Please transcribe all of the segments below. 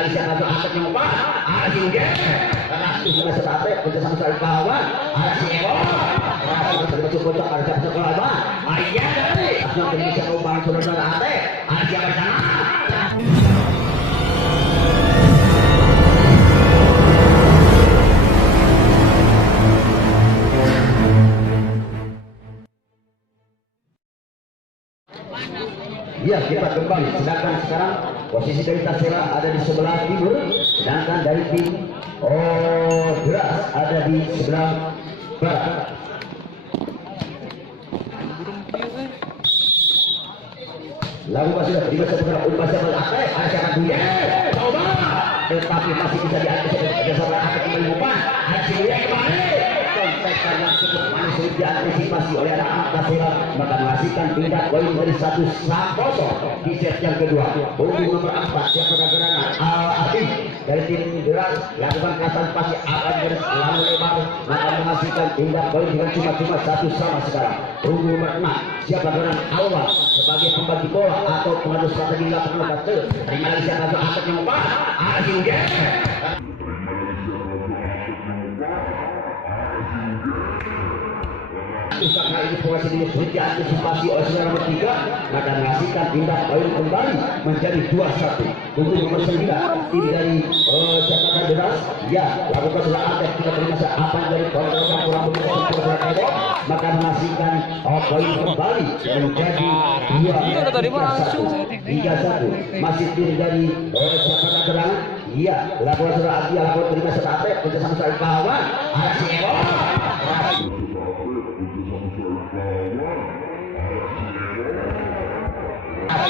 alih siapa aset yang apa ada si Uge ratus juga setate kerjasama sekali kawan ada si Ewo ratus terbaca kocok ada siapa sekolah apa ayah dari asal Indonesia Kabupaten saudara ate ada siapa sana. Ya, kita kembali. Sedangkan sekarang posisi dari Tasela ada di sebelah timur, sedangkan dari tim Deras ada di sebelah barat. Lalu masih ada terima sebentar umpan sebelah atas, ada siapa Buya? Coba, tetapi masih bisa diantisipasi. Ada sebelah atas kembali umpan, ada si Buya kembali. Kontekan yang cukup manis sulit diantisipasi oleh anak-anak Tasela, maka menghasilkan tindak poin dari 1-0 di set yang kedua. Punggung nomor 4 siapa gerangan Al-Adib dari tim Deras lakukan kerasan pasti akan garis lalu lebar, maka menghasilkan tindak poin dengan cuma 1-1 sekarang. Punggung nomor 6 siapa gerangan Alwa sebagai pembagi bola atau pengadu strategi di lapangan kata terima lagi siapa aset yang apa ada si Uge. Karena ini posisi ini sulit diantisipasi oleh saudara nomor 3, maka menghasilkan tindak poin kembali menjadi 2-1. Untuk nomor 9 tim dari Jakarta Deras, ya lakukan sudah ada kita terima apa dari kontrol kurang begitu sempurna, maka menghasilkan poin kembali menjadi 2-1. Masih tim dari Jakarta Deras, ya lakukan sudah ada lakukan terima setelah kerjasama sekali kawan ada si Ewo.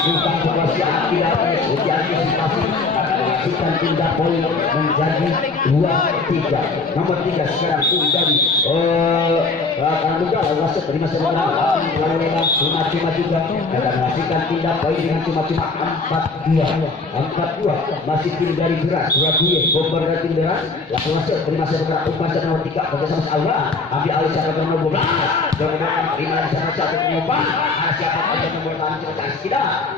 Bukan situasi tidak diantisipasi menghasilkan tindak poin menjadi 2-3. Nomor 3 sekarang tim dari Kamuga wasit terima sebentar lalu lewat cuma juga dan menghasilkan tindak poin dengan cuma 4-2 masih tim dari Deras Surabaya bomber dari tim Deras lalu wasit terima sebentar umpan nomor 3 bersama Allah ambil alih siapa nomor 12 dan terima sama satu umpan siapa nomor 3 tidak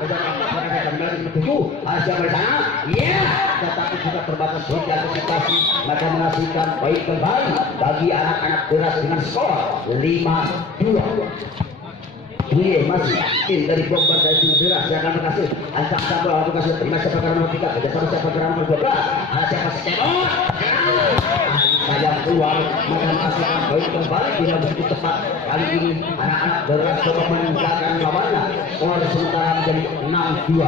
siapa di sana iya tetapi juga terbatas sulit diantisipasi maka menghasilkan poin kembali bagi anak-anak Deras dengan skor 5-2. Ini masih tim dari bomber dari tim Deras yang akan berhasil antar satu lalu kasih terima siapa nomor 3 kerjasama siapa nomor 12 ada siapa Stefan sayang keluar maka menghasilkan poin kembali tidak begitu tepat kali ini anak-anak Deras coba meninggalkan lawannya skor sementara menjadi 6-2.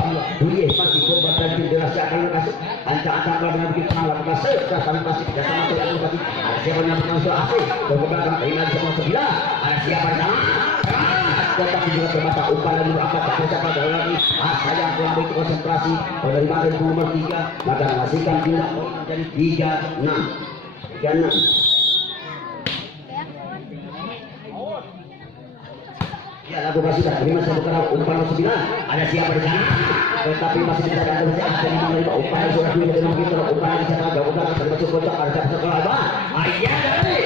Ini masih bomber dari tim Deras yang akan berhasil ancang-ancang dengan begitu tenang lalu kasih kerjasama kerjasama tidak kasih ada siapa yang berhasil asik bomber terima siapa 9 ada siapa di sana tetapi juga terbatas umpan dan apa siapa lagi sayang kurang begitu konsentrasi penerimaan dari nomor 3 maka menghasilkan tindak menjadi 3-6. Ya lagu masih sudah terima sementara umpan nomor 9 ada siapa di sana tetapi masih tidak ada yang menerima umpan yang sudah dulu dengan begitu umpan yang siapa udah termasuk kocok ada siapa sekolah apa ayah dari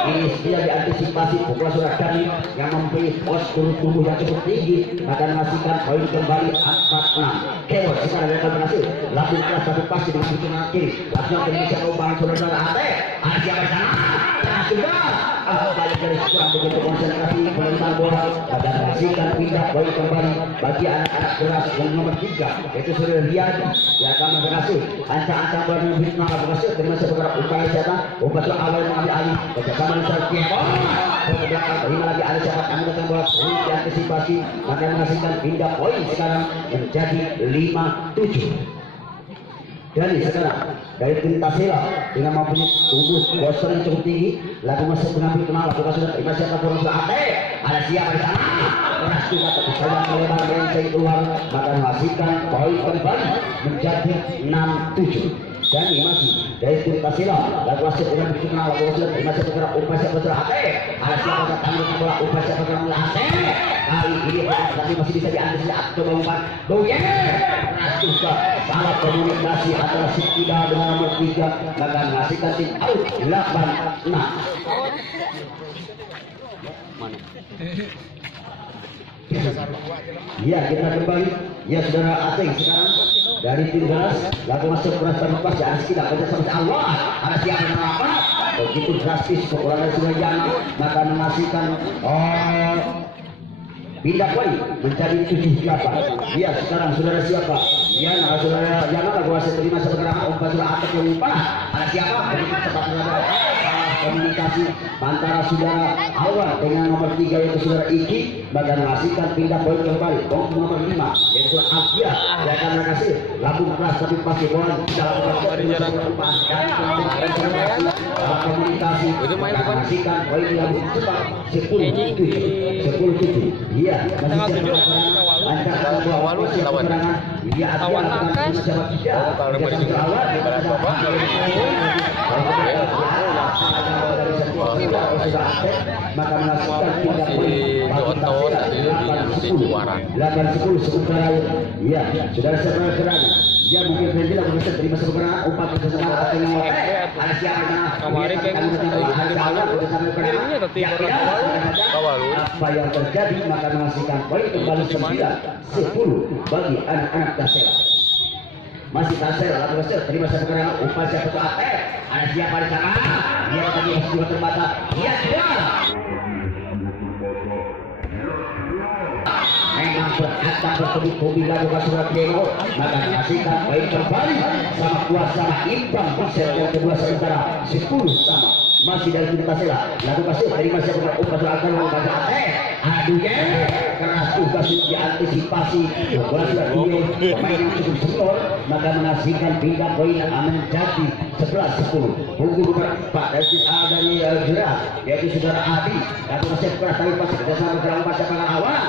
ini tidak diantisipasi pukulan sudah dari yang mempunyai postur tubuh yang cukup tinggi akan menghasilkan poin kembali 4-6. Kewot sekarang akan berhasil lakukan keras satu pasti dengan hitungan kiri langsung Indonesia Kabupaten saudara ate ada siapa di sana sudah balik dari kurang begitu konsentrasi penerimaan bola akan menghasilkan pindah poin kembali bagi anak-anak Deras yang nomor 3 yaitu Surya Riyadi yang akan berhasil ancang-ancang bola yang berhasil berhasil terima sebentar upaya siapa umpan awal mengambil alih bersama dengan Tiago ke belakang terima lagi ada siapa kami datang bola sulit diantisipasi maka menghasilkan pindah poin sekarang menjadi 5-7. Jadi sekarang dari tim Tasela dengan mempunyai tubuh poster yang cukup tinggi lagu masuk mengambil kenal lakukan sudah terima siapa kurang sudah ate ada siapa di sana keras juga tapi saya melebar melenceng keluar maka menghasilkan poin kembali menjadi 6-7. Dan ini masih dari tim Tasela lagu masuk dengan begitu kenal lagu sudah terima siapa kurang upaya siapa sudah ate ada siapa datang bola upaya siapa kurang ate kali ini tapi masih bisa diantisipasi coba umpan keras juga salah komunikasi antara si Kida dengan nomor 3 maka menghasilkan tim out 8-6. Mana? Ya, kita kembali. Ya, saudara asing sekarang dari tim Deras lagu masuk keras terlepas dan tidak pada sama Allah. Ada siapa yang melakukan? Begitu drastis kekurangan sudah jangan maka mengasihkan pindah poin menjadi 7-8. Ya, sekarang saudara siapa? Ya, saudara jangan lagu masuk terima sebenarnya umpan sudah atas yang lupa. Ada siapa? Cepat komunikasi antara saudara Awal dengan nomor 3 yaitu saudara Iki maka mengasihkan pindah poin kembali nomor 5 yaitu Agia yang akan mengasih lagu keras tapi pasti bola dalam komunikasi mengasihkan poin yang cepat 10-7 iya masih lancar awal kemenangan dia akan maka melakukan tindak poin 8-10 sementara ya saudara saudara ya mungkin Fendi lagu bisa terima sebenarnya umpan bersama atau yang ada siapa apa yang terjadi maka menghasilkan poin kembali 9-10 bagi anak-anak Tasela. Masih Tasel, lalu Tasel terima sebenarnya umpan siapa tuh Ate ada siapa di sana dia tadi masih juga terbatas dia tidak memang beratap bertubi-tubi lalu surat Demo maka menghasilkan poin kembali sama kuat sama imbang di set yang kedua sementara 10 sama masih dari tim Tasela lalu Tasel terima sebenarnya umpan akan membaca Ate aduh ya keras tugas diantisipasi bola sudah diam pemain yang cukup senior maka menghasilkan pindah poin menjadi 11-10 punggung nomor 4 dari Jeras yaitu saudara Adi lalu masih keras tapi pas bersama dalam baca tangan awal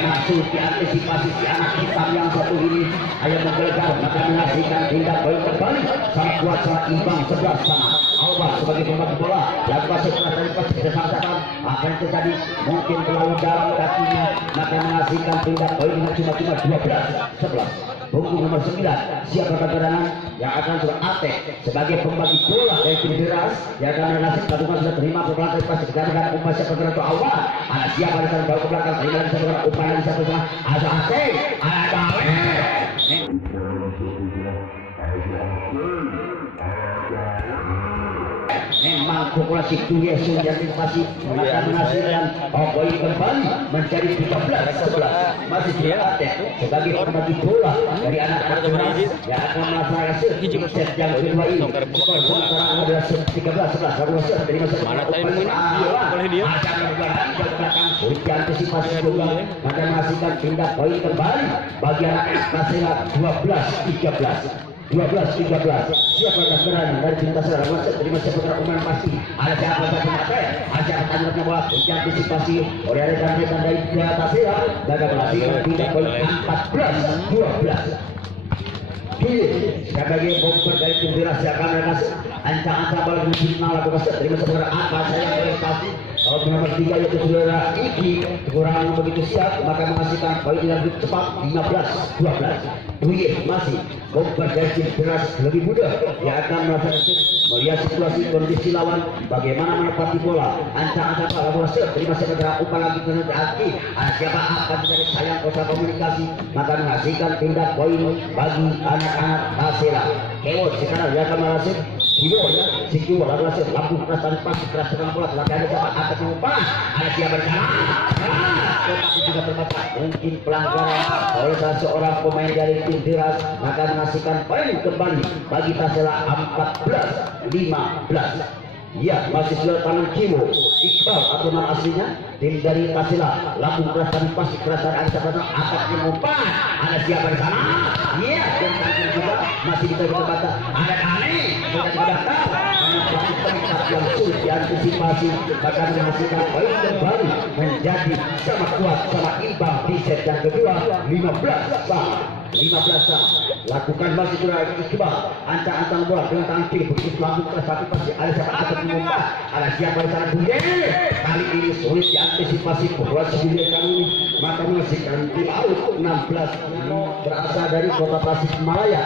memang sulit diantisipasi si anak hitam yang satu ini ayam menggelegar maka menghasilkan tindak poin kembali sangat kuat sangat imbang 11 sama Alba sebagai pemain bola yang masih keras dari pas bersama akan terjadi mungkin terlalu dalam kakinya maka menghasilkan tindak poin dengan cuma 12-11 punggung nomor 9 siapa kegerangan yang akan sudah Ate sebagai pembagi bola dari tim Deras yang akan menghasilkan lakukan sudah terima ke belakang pas dengan umpan siapa kegerangan awal ada siapa di sana baru ke belakang terima lagi siapa umpan lagi siapa sana ada Ate ada Dawe memang populasi dunia sudah diantisipasi akan menghasilkan poin kembali menjadi 13-11 masih Ate sebagai pembagi bola dari anak-anak Deras yang akan melaksanakan set yang kedua ini skor sementara adalah 13-11 baru masuk terima mana oleh dia akan sulit diantisipasi bola maka menghasilkan pindah poin kembali bagi anak-anak Tasela 12-13 siapa kegerangan dari tim Tasela masuk terima seputar umpan pasti ada siapa satu mata ada siapa tandanya bola diantisipasi oleh rekan-rekan dari Tasela maka menghasilkan pindah poin 14-12 sebagai bomber dari tim Deras yang akan mengasih ancang-ancang bola di final lalu masuk terima seputar apa saya prestasi kalau nomor 3 yaitu saudara Iki kekurangan begitu siap maka menghasilkan poin yang lebih cepat 15-12 Dwi masih bomber dari tim Deras lebih muda yang akan melihat situasi kondisi lawan bagaimana menepati bola ancang-ancang lalu masuk terima seputar umpan lagi ke Aki ada siapa akan menjadi sayang kota komunikasi maka menghasilkan pindah poin bagi anak-anak Tasela Kewot sekarang dia akan menghasilkan Sikiwa lalu hasil lampu keras tanpa keras dengan bola tetapi ada siapa atas umpan ada siapa tetapi juga terbatas mungkin pelanggaran oleh salah seorang pemain dari tim Deras maka menghasilkan poin kembali bagi Tasela 14-15 ya masih sudah tangan Kimo Iqbal atau nama aslinya tim dari Tasela lampu keras tanpa keras ada siapa atas umpan ada siapa di sana iya dan terakhir juga masih bisa terbatas ada Kani sudah terdaftar melakukan tempat yang sulit diantisipasi maka menghasilkan poin kembali menjadi sama kuat sama imbang di set yang kedua 15 lakukan masih sudah coba ancang-ancang bola dengan tangan kiri begitu lampu keras tapi pasti ada siapa atas umpan ada siapa di sana Bunye kali ini sulit diantisipasi bola sebelumnya kali ini maka menghasilkan tim out 16 berasal dari kota Tasikmalaya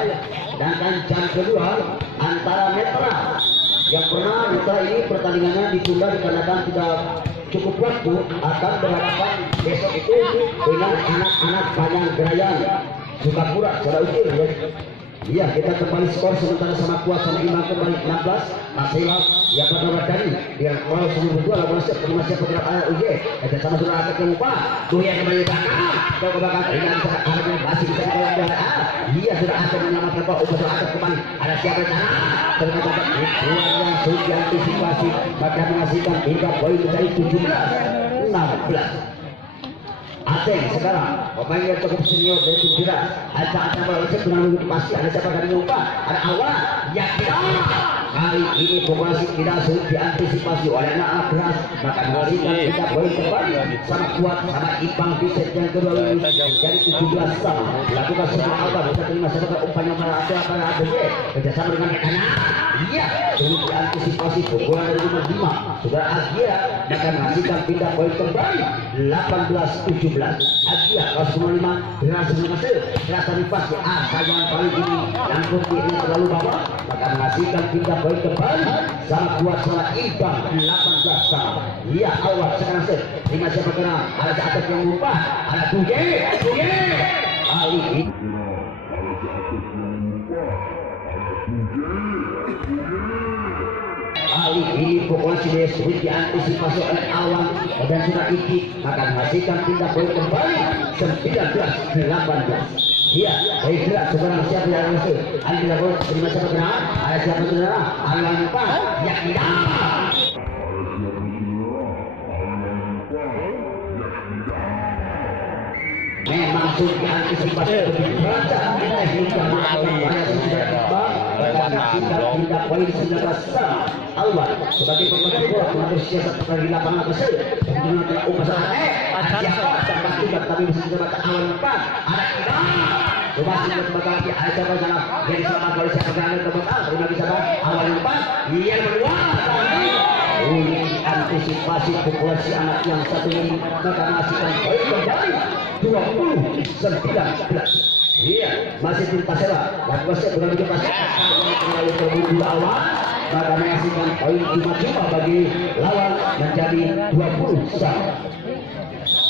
sedangkan jam kedua antara Netra yang pernah kita ini pertandingannya ditunda dikarenakan tidak cukup waktu akan berhadapan besok itu dengan anak-anak Panjang Gerayan Sukapura secara ukur ya. Iya, kita kembali skor sementara sama kuat sama imbang kembali 16 masih yang pada tadi yang kalau semua dua lawan masih pergerakan UJ ada sama sudah ada kelupa tuh yang kembali belakang kau ke belakang dengan ada masih bisa kalau iya sudah ada menyelamatkan Pak Ubah atas kembali ada siapa di sana ternyata yang sudah diantisipasi maka menghasilkan hingga poin dari 17-16 Aceh sekarang pemain yang cukup senior dari Tujuras acak-acak Malaysia benar pasti ada siapa kali lupa ada awal yang tidak kali ini formasi tidak sulit diantisipasi oleh anak beras maka menghasilkan tidak boleh kembali sama kuat sama imbang di set yang kedua ini dari 17 sama dilakukan sebuah awal bisa terima sebagai umpan yang mana ada kerjasama dengan rekannya iya sulit diantisipasi pukulan dari nomor 5 sudah Agia maka menghasilkan tidak boleh kembali 18-17 Agia kelas 5 berhasil menghasil terasa dipasi sayang kali ini yang putih ini terlalu bawah maka menghasilkan tidak boleh kembali sama kuat sama imbang 18 sama iya awal sekarang set lima siapa kenal ada atas yang lupa ada Tuge kali ini kali ini pokoknya sudah sulit diantisipasi oleh Awan dan sudah iki maka menghasilkan tindak boleh kembali 19-18 iya baik gerak sekarang siapa yang masuk ada tidak boleh terima siapa kenal ada siapa kenal Awan lupa yang tidak memang sulit diantisipasi baca teknik yang mengatakan sudah imbang tidak poin 19 sama Alwan sebagai pemain bola mengatur siasat di lapangan kesel menggunakan upasan siapa siapa juga tapi bisa dibaca Alwan 4 ada kita coba sudah sebagai lagi ada siapa sana jadi selamat kalau siapa berani terbakar terima bisa Alwan 4 iya berdua ini antisipasi populasi anak yang satu ini maka menghasilkan poin kembali 20-19 iya masih tim Pasela Lakosnya berani ke Pasela terlalu terburu awal maka menghasilkan poin cuma bagi lawan menjadi 20 sama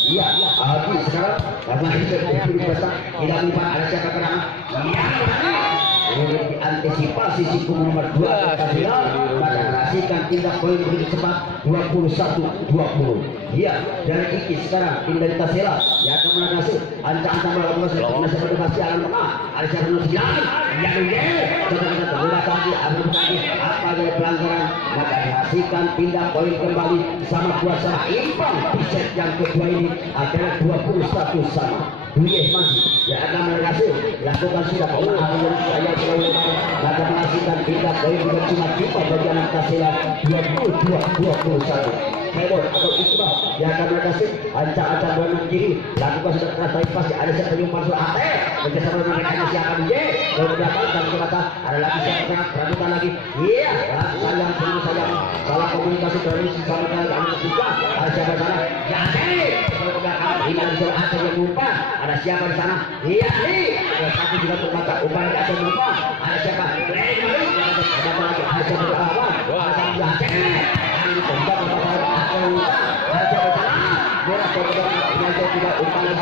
iya Aldi sekarang karena itu tidak lupa ada siapa kenal iya ini diantisipasi si nomor 2 Kasila maka menghasilkan tindak poin begitu cepat 21-20 iya dari Iki sekarang tim dari Kasila yang akan menangasi ancang-ancang melakukan masih berdebasi alam tengah ada siapa nomor 9 yang ini coba kita terlihat lagi apa dari pelanggaran maka menghasilkan tindak poin kembali sama kuat sama imbang di set yang kedua ini adalah 21 sama Duyeh masih yang akan menangasi lakukan sudah pengaruh saya selalu maka menghasilkan tindak poin bukan cuma bagi anak Kasila 22-21 Hebor atau Iqbal yang akan menangasi ancang-ancang bola kiri lakukan sudah keras tapi pasti ada siapa penyumpang sudah kerjasama dengan rekannya siapa DJ dan belakang dan kata ada lagi siapa tengah peradukan lagi iya sayang salah komunikasi dari sama dengan anak juga ada siapa sana ya kalau belakang ini ada sudah ada yang lupa ada siapa di sana iya nih satu juga termata upaya di atas lupa ada siapa ada apa lagi ada siapa di awal ada siapa yang ditembak ada bola yang tidak upaya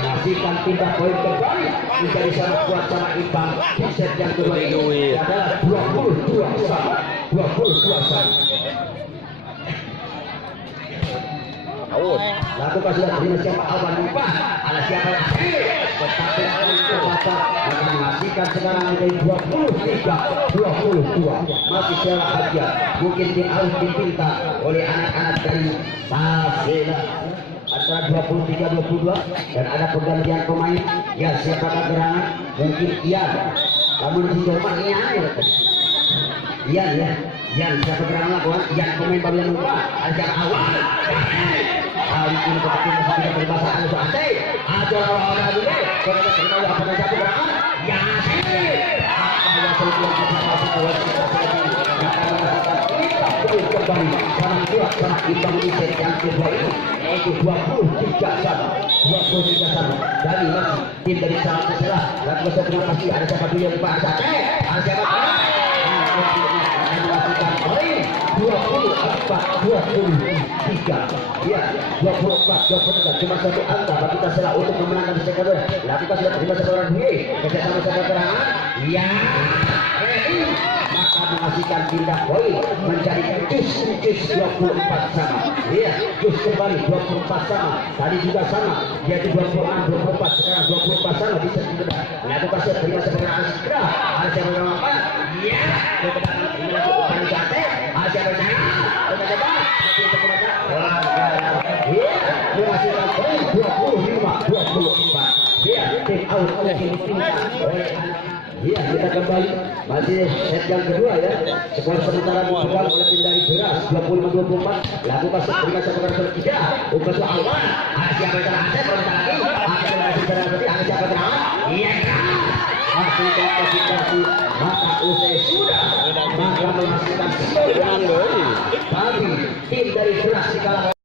menghasilkan tindak poin kembali menjadi sangat kuat sama imbang di set yang kedua ini adalah 22 sama 22 sama lakukan sudah terima siapa Alwan lupa ada siapa lagi tetapi akan menghasilkan sekarang menjadi 23-22 masih secara aja mungkin tim harus dipinta oleh anak-anak dari Pasela antara 23-22 dan ada pergantian pemain ya siapakah gerangan mungkin Ian namun di Jerman Ian siapa gerangan lakukan Ian pemain baru yang lupa ada siapa awal kali ini tetapi masih tidak berbahasa halus Aceh ada orang dulu kalau kita tahu apa yang satu gerangan ya sih apa yang yang partisipasi wasit akan menghasilkan kembali sangat kuat sangat imbang di set yang kedua ini yaitu 23 sama dari masih tim dari sangat keselah dan besok terima kasih ada siapa dulu yang Pak Sate ada siapa menghasilkan poin 24-23 ya 24-23 cuma satu angka bagi kita salah untuk memenangkan di set kedua lakukan sudah terima seorang diri kerjasama sama keterangan ya maka menghasilkan pindah poin menjadi jus 24 sama iya jus kembali 24 sama tadi juga sama yaitu 26-24 sekarang 24 sama bisa tidak lakukan sudah terima seorang segera ada siapa yang apa iya melakukan jate ada siapa yang menghasilkan poin 25-24 dia take out iya kita kembali masih set yang kedua ya skor sementara dipegang oleh tim dari Beras 25-24 lakukan terima seorang ketiga untuk awal ada siapa yang terhasil ada masih terhasil ada siapa yang iya masih klasifikasi maka usai sudah maka menghasilkan 9 tapi tim dari Beras di kalangan